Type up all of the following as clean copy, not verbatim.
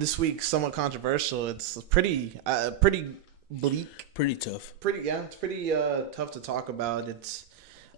and this week's somewhat controversial. It's pretty bleak, pretty tough. It's pretty tough to talk about. It's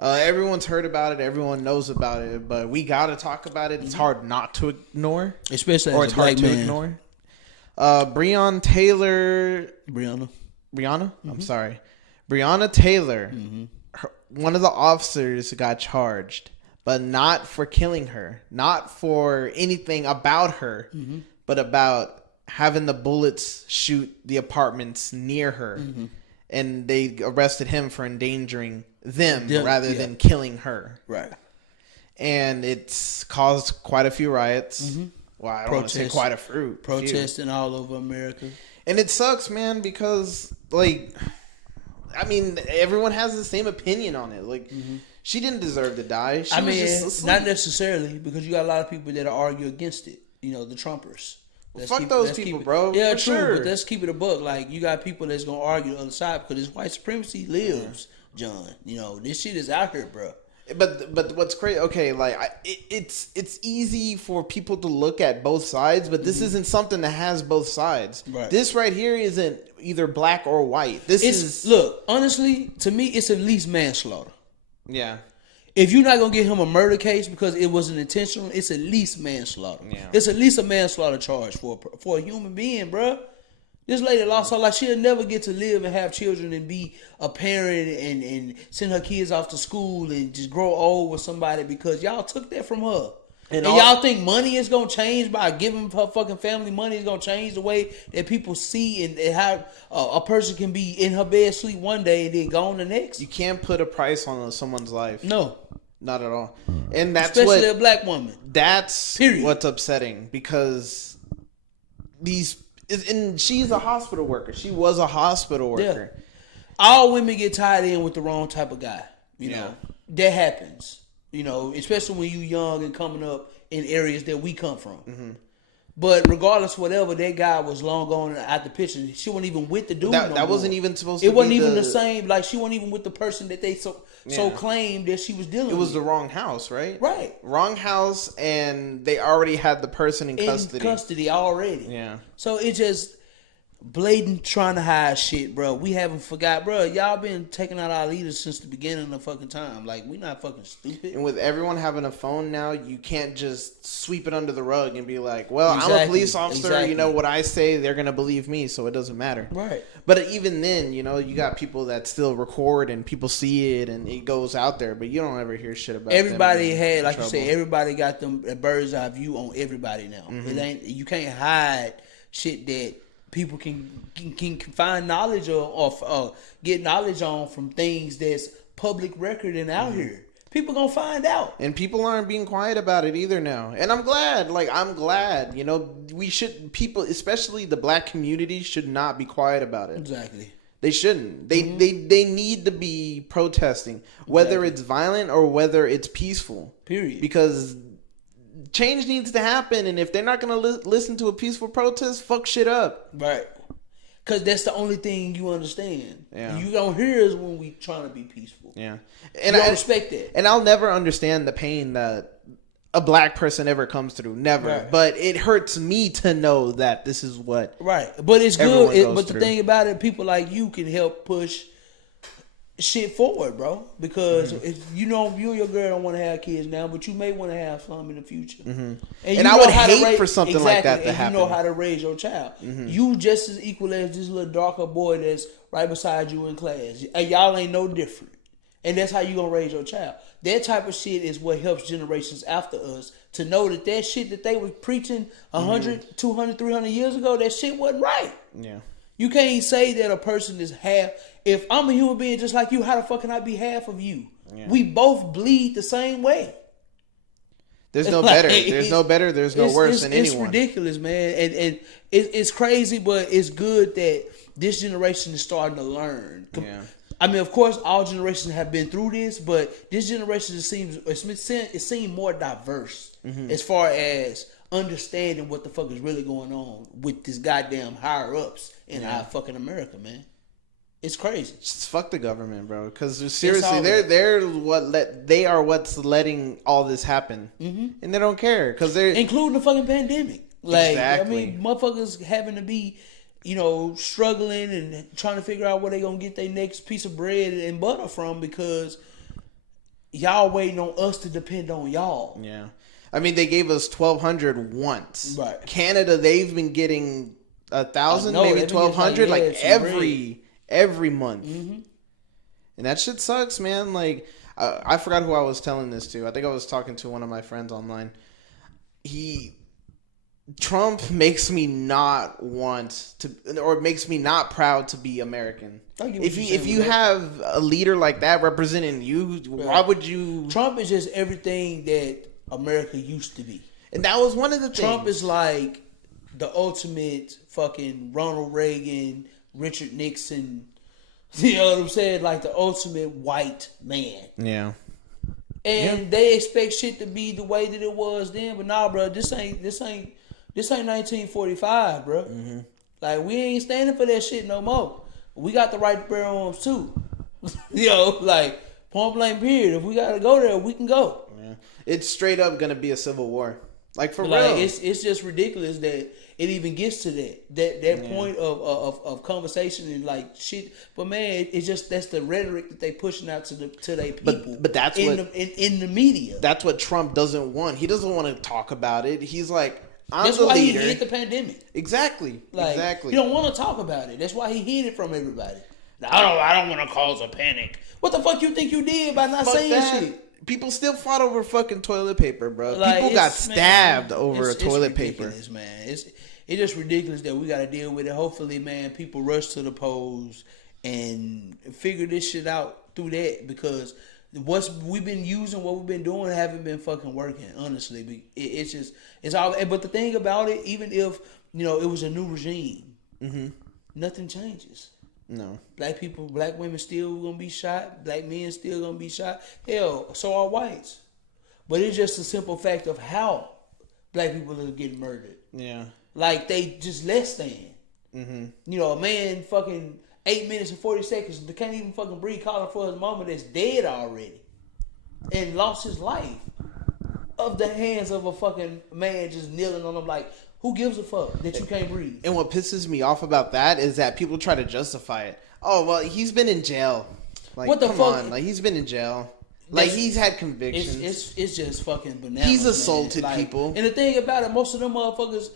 everyone's heard about it, everyone knows about it, but we gotta talk about it. It's hard not to ignore, especially as a black man. Ignore. Breonna Taylor. Breonna. I'm sorry. Breonna Taylor. One of the officers got charged, but not for killing her, not for anything about her, but about having the bullets shoot the apartments near her. And they arrested him for endangering them rather than killing her. Right. And it's caused quite a few riots. Well, I don't want to say quite a few. Protesting all over America. And it sucks, man, because, like, I mean, everyone has the same opinion on it. Like, she didn't deserve to die. She was just asleep. Not necessarily, because you got a lot of people that argue against it. You know, the Trumpers. Fuck those people, bro. Yeah, true. Sure. But let's keep it a buck. Like, you got people that's gonna argue the other side because this white supremacy lives, John. You know, this shit is out here, bro. But what's crazy? Okay, like it's easy for people to look at both sides, but this isn't something that has both sides. Right. This right here isn't either black or white. Look, honestly, to me, it's at least manslaughter. Yeah. If you're not going to get him a murder case because it wasn't intentional, it's at least manslaughter. Yeah. It's at least a manslaughter charge for a human being, bro. This lady lost her life. She'll never get to live and have children and be a parent and send her kids off to school and just grow old with somebody because y'all took that from her. And y'all think money is going to change by giving her fucking family money is going to change the way that people see and how a person can be in her bed sleep one day and then gone the next? You can't put a price on someone's life. No. Not at all. And that's especially a black woman. That's what's upsetting because and she's a hospital worker. She was a hospital worker. Yeah. All women get tied in with the wrong type of guy. You know, that happens. You know, especially when you young and coming up in areas that we come from. But regardless, whatever, that guy was long gone out the picture. She wasn't even with the dude. That wasn't even supposed to be. It wasn't even the same. Like, she wasn't even with the person that they so claimed that she was dealing with. It was the wrong house, right? Right. Wrong house, and they already had the person in custody. In custody already. Yeah. So it just blatant trying to hide shit, bro. We haven't forgot, bro. Y'all been taking out our leaders since the beginning of the fucking time. Like, we not fucking stupid. And with everyone having a phone now, you can't just sweep it under the rug and be like, well, I'm a police officer. You know what I say, they're going to believe me, so it doesn't matter. Right. But even then, you know, you got people that still record and people see it and it goes out there, but you don't ever hear shit about everybody had, like you said, everybody got them a bird's eye view on everybody now. It ain't, you can't hide shit that people can find knowledge or get knowledge on from things that's public record and out here. People gonna find out. And people aren't being quiet about it either now. And I'm glad. You know, people, especially the black community, should not be quiet about it. Exactly. They shouldn't. They need to be protesting, whether it's violent or whether it's peaceful. Period. Because change needs to happen, and if they're not going to listen to a peaceful protest, fuck shit up. Right. Because that's the only thing you understand. Yeah. You don't hear us when we trying to be peaceful. Yeah. And I respect that. And I'll never understand the pain that a black person ever comes through. Never. Right. But it hurts me to know that this is what. Right. But it's good. But the thing about it, people like you can help push shit forward, bro. Because if you know, you and your girl don't want to have kids now, but you may want to have some in the future. And I would hate for something like that to happen. You know how to raise your child. You just as equal as this little darker boy that's right beside you in class. And y'all ain't no different. And that's how you gonna raise your child. That type of shit is what helps generations after us to know that shit that they was preaching 100, 200, 300 years ago, that shit wasn't right. Yeah. You can't say that a person is half. If I'm a human being just like you, how the fuck can I be half of you? Yeah. We both bleed the same way. There's no better. There's no better. There's no worse than anyone. It's ridiculous, man. And it's crazy, but it's good that this generation is starting to learn. Yeah. I mean, of course, all generations have been through this, but this generation it seems more diverse as far as understanding what the fuck is really going on with this goddamn higher ups in our fucking America, man. It's crazy. Just fuck the government, bro. Because seriously, they are what's letting all this happen, and they don't care because they're including the fucking pandemic. Like, exactly. I mean, motherfuckers having to be, struggling and trying to figure out where they gonna get their next piece of bread and butter from because y'all waiting on us to depend on y'all. Yeah. I mean, they gave us 1,200 once. Right. Canada, they've been getting 1,000, maybe 1,200, like every month. Mm-hmm. And that shit sucks, man. Like, I forgot who I was telling this to. I think I was talking to one of my friends online. Trump makes me not want to, or makes me not proud to be American. If you have a leader like that representing you, why would you? Trump is just everything that America used to be. And that was one of the things. Trump is like the ultimate fucking Ronald Reagan, Richard Nixon. You know what I'm saying? Like the ultimate white man. Yeah. And they expect shit to be the way that it was then, but nah, bro, this ain't 1945, bro. Mm-hmm. Like, we ain't standing for that shit no more. We got the right to bear arms too. Like, point blank period. If we gotta go there, we can go. Yeah. It's straight up gonna be a civil war. Like, for real. It's just ridiculous that it even gets to that point of conversation and like shit. But man, it's just that's the rhetoric that they pushing out to their people. But that's in the media. That's what Trump doesn't want. He doesn't want to talk about it. He's like, that's why leader. He hid the pandemic. Exactly. Exactly. He don't want to talk about it. That's why he hid it from everybody. I don't want to cause a panic. What the fuck you think you did by not saying shit? People still fought over fucking toilet paper, bro. People got stabbed over toilet paper. Man. It's just ridiculous that we got to deal with it. Hopefully, man, people rush to the polls and figure this shit out through that because what we've been using, what we've been doing, haven't been fucking working. Honestly, it's all. But the thing about it, even if it was a new regime, nothing changes. No. Black women still gonna be shot. Black men still gonna be shot. Hell, so are whites. But it's just a simple fact of how black people are getting murdered. Yeah. Like they just less than. Mm-hmm. A man fucking 8 minutes and 40 seconds can't even fucking breathe, calling for his mama that's dead already, and lost his life of the hands of a fucking man just kneeling on him like. Who gives a fuck that you can't breathe? And what pisses me off about that is that people try to justify it. Oh, well, he's been in jail. Like, what the fuck? On. Like, he's been in jail. Like, he's had convictions. It's just fucking bananas. He's assaulted people. And the thing about it, most of them motherfuckers,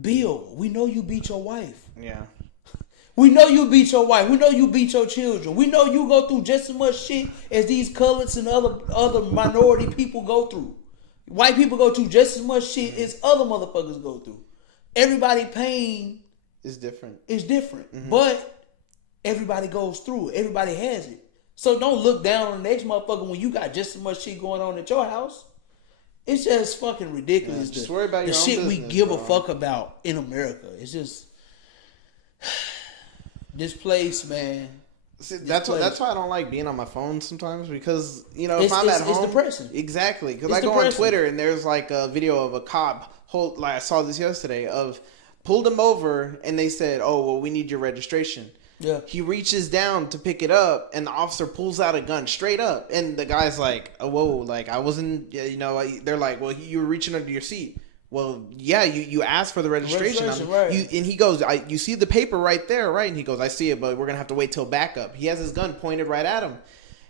Bill, we know you beat your wife. Yeah. We know you beat your wife. We know you beat your children. We know you go through just as much shit as these coloreds and other minority people go through. White people go through just as much shit as other motherfuckers go through. Everybody pain is different. Mm-hmm. But everybody goes through it. Everybody has it. So don't look down on the next motherfucker when you got just as much shit going on at your house. It's just fucking ridiculous. Just worry about your own business, we give a fuck about in America. It's just this place, man. See, that's why I don't like being on my phone sometimes because if I'm at home, it's depressing. Exactly, because I go on Twitter and there's like a video of a cop. I saw this yesterday pulled him over and they said, "Oh, well, we need your registration." Yeah. He reaches down to pick it up and the officer pulls out a gun straight up, and the guy's like, "Oh, whoa, like I wasn't." They're like, "Well, you were reaching under your seat." Well, yeah, you asked for the registration. Right. And he goes, you see the paper right there, right? And he goes, I see it, but we're going to have to wait till backup. He has his gun pointed right at him.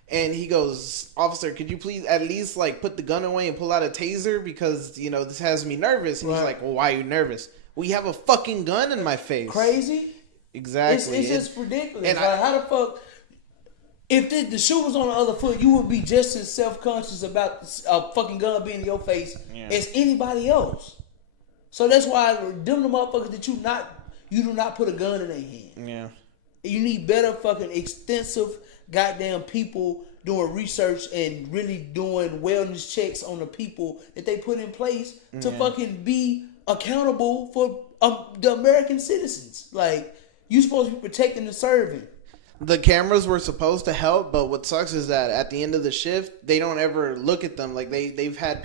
And he goes, "Officer, could you please at least like put the gun away and pull out a taser because, this has me nervous." And he's like, "Well, why are you nervous?" "Well, you have a fucking gun in my face." Crazy? Exactly. It's just ridiculous. And how the fuck... If the shoe was on the other foot, you would be just as self-conscious about a fucking gun being in your face as anybody else. So that's why them the motherfuckers that you do not put a gun in their hand. Yeah. You need better fucking extensive goddamn people doing research and really doing wellness checks on the people that they put in place to fucking be accountable for the American citizens. Like, you supposed to be protecting and serving. The cameras were supposed to help, but what sucks is that at the end of the shift, they don't ever look at them. Like they've had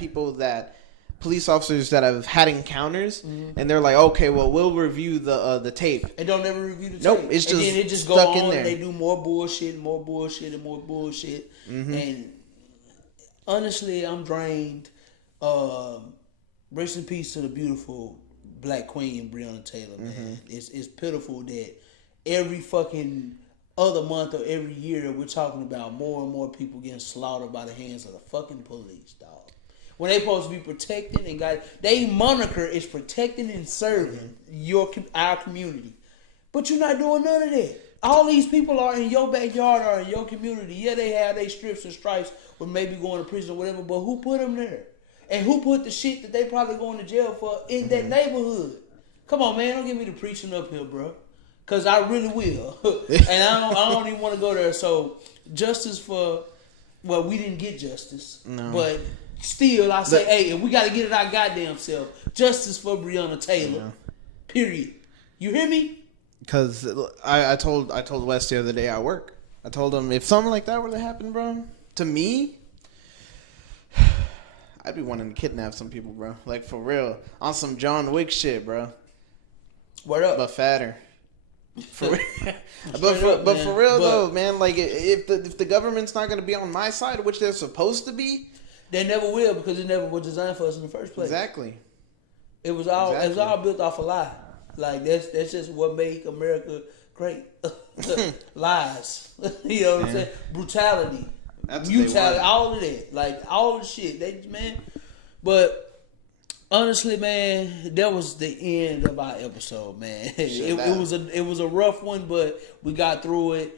police officers that have had encounters, and they're like, "Okay, well, we'll review the tape." And don't ever review the tape. Nope, it's just and then it just stuck go on in there. And they do more bullshit and more bullshit and more bullshit. Mm-hmm. And honestly, I'm drained. Rest in peace to the beautiful Black Queen Breonna Taylor, man. It's pitiful that every fucking other month or every year we're talking about more and more people getting slaughtered by the hands of the fucking police, dog. When they supposed to be protecting and they moniker is protecting and serving our community, but you're not doing none of that. All these people are in your backyard or in your community. Yeah, they have their strips and stripes with maybe going to prison or whatever, but who put them there? And who put the shit that they probably going to jail for in that neighborhood? Come on, man, don't get me to preaching up here, bro. Because I really will. And I don't even want to go there. So, justice for, well, we didn't get justice. No. But still, I say, hey, if we got to get it our goddamn self, justice for Breonna Taylor. Yeah. Period. You hear me? Because I told Wes the other day at work. I told him, if something like that were to happen, bro, to me, I'd be wanting to kidnap some people, bro. Like, for real. On some John Wick shit, bro. Word up. But fatter. For real. but for real, though, man, like, if the government's not going to be on my side, which they're supposed to be, they never will, because it never was designed for us in the first place. Exactly. It was all built off a lie. Like, that's just what made America great. Lies. You know what I'm saying? Brutality. Mutality. All of that. Like, all the shit. Man. But, honestly, man, that was the end of our episode, man. It was a rough one, but we got through it.